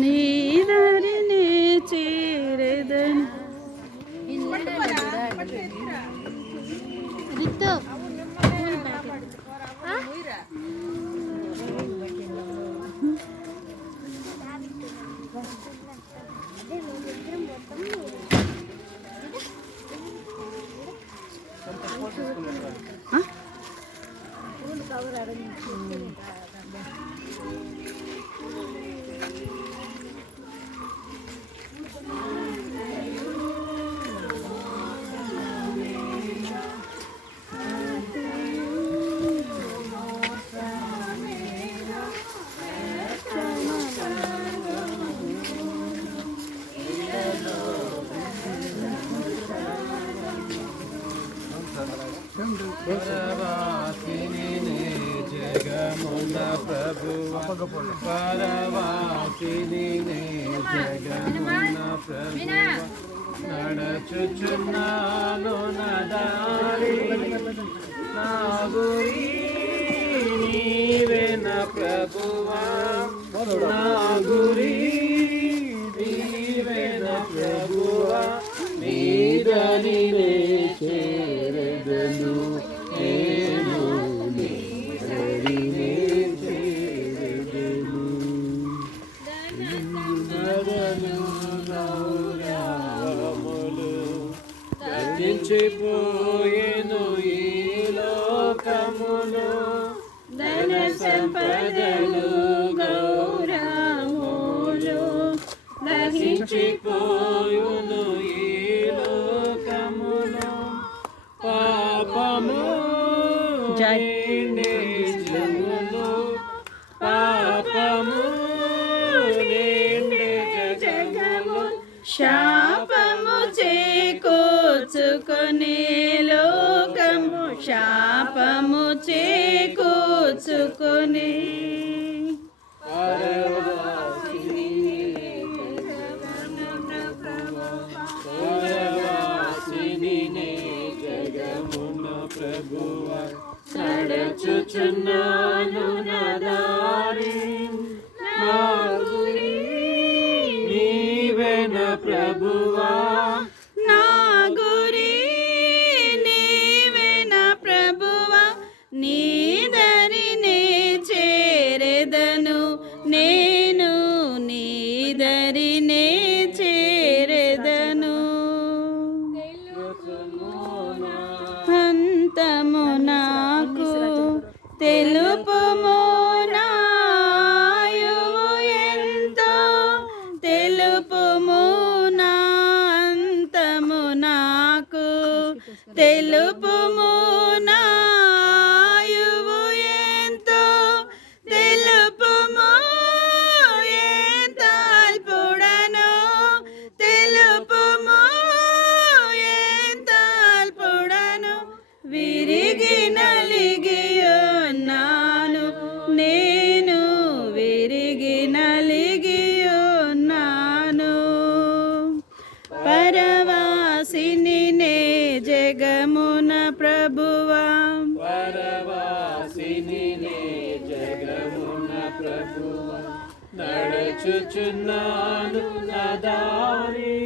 నీదరినే చేరెదను. పరవాసిని జగమున ప్రభువ పరవాసిని జగమున ప్రభువ నడచుచున్నాను నదారి నా గురి నీవేన ప్రభువా నా గురి నీవేన ప్రభువా నీదరినే చేరెదను నేను నీదరినే చేరెదను నదను నౌరాములు గతించిపోయెను ఈ లోకములు ధన సంపదలు గౌరవములు నశించిపోయును ఈ లోకములు పాపము నిండే జగములు పాపము నిండే జగములు శాపము చేకూర్చుకొని లోకము శాపము చేకూర్చుకొని జగమున ప్రభువ నడచుచున్నాను నదారి నా గురి నీవేన ప్రభువా నా గురి నీవేన ప్రభువా నీదరినే చేరెదను నేను నీదరినే చేరెదను. అంతము నాకు తెలుపుము నాయువు ఎంతో తెలుపుము నా అంతము నాకు తెలుపుము నాయువు ఎంతో తెలుపుము ఎంత అల్పుడనో తెలుపుము ఎంత అల్పుడనో విరిగి నలిగియున్నాను నేను విరిగి నలిగియున్నాను. పరవాసిని నే జగమున ప్రభువా పరవాసిని జగమున ప్రభువ నడచుచున్నాను నా దారి